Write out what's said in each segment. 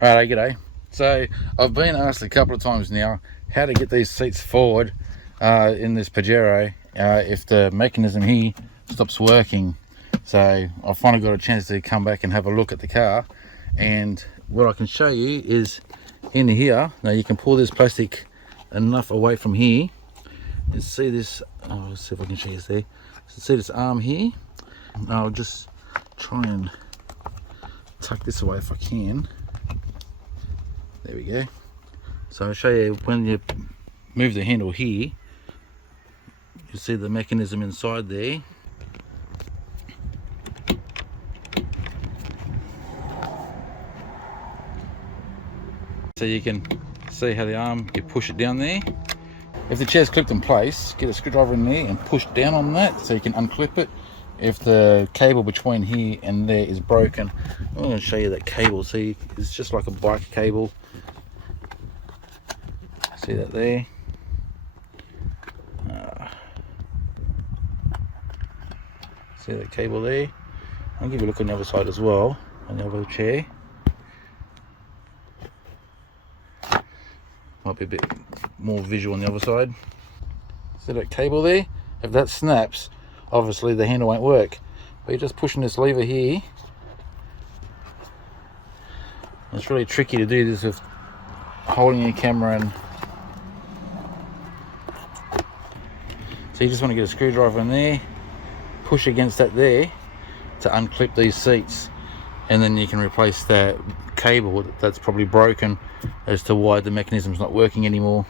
Alright, g'day. So I've been asked a couple of times now how to get these seats forward in this Pajero if the mechanism here stops working. So I finally got a chance to come back and have a look at the car, and what I can show you is in here. Now you can pull this plastic enough away from here and see this. Let's see if I can show you there. So see this arm here. I'll just try and tuck this away if I can. There we go. So I'll show you when you move the handle here, you see the mechanism inside there. So you can see how the arm, you push it down there. If the chair's clipped in place, get a screwdriver in there and push down on that so you can unclip it. If the cable between here and there is broken, I'm going to show you that cable. See, it's just like a bike cable. See that there? See that cable there? I'll give you a look on the other side as well, on the other chair. Might be a bit more visual on the other side. See that cable there? If that snaps, obviously the handle won't work. But you're just pushing this lever here. It's really tricky to do this with holding your camera, and so you just want to get a screwdriver in there, push against that there to unclip these seats, and then you can replace that cable that's probably broken as to why the mechanism's not working anymore.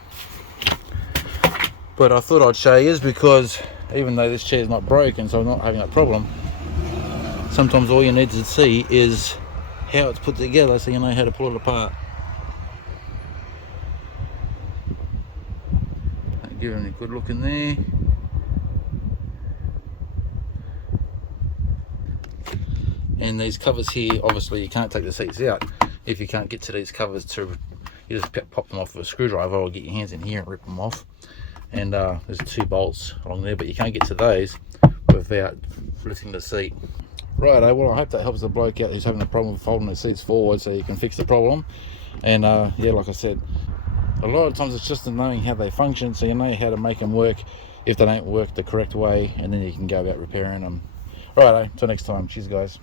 But I thought I'd show you, because even though this chair's not broken, so I'm not having that problem, sometimes all you need to see is how it's put together so you know how to pull it apart. Give it a good look in there. And these covers here, obviously you can't take the seats out if you can't get to these covers. You just pop them off with a screwdriver, or get your hands in here and rip them off. And there's 2 bolts along there, but you can't get to those without lifting the seat. Right, well, I hope that helps the bloke out who's having a problem with folding the seats forward, so you can fix the problem. And yeah, like I said, a lot of times it's just knowing how they function, so you know how to make them work if they don't work the correct way, and then you can go about repairing them. Right, till next time. Cheers, guys.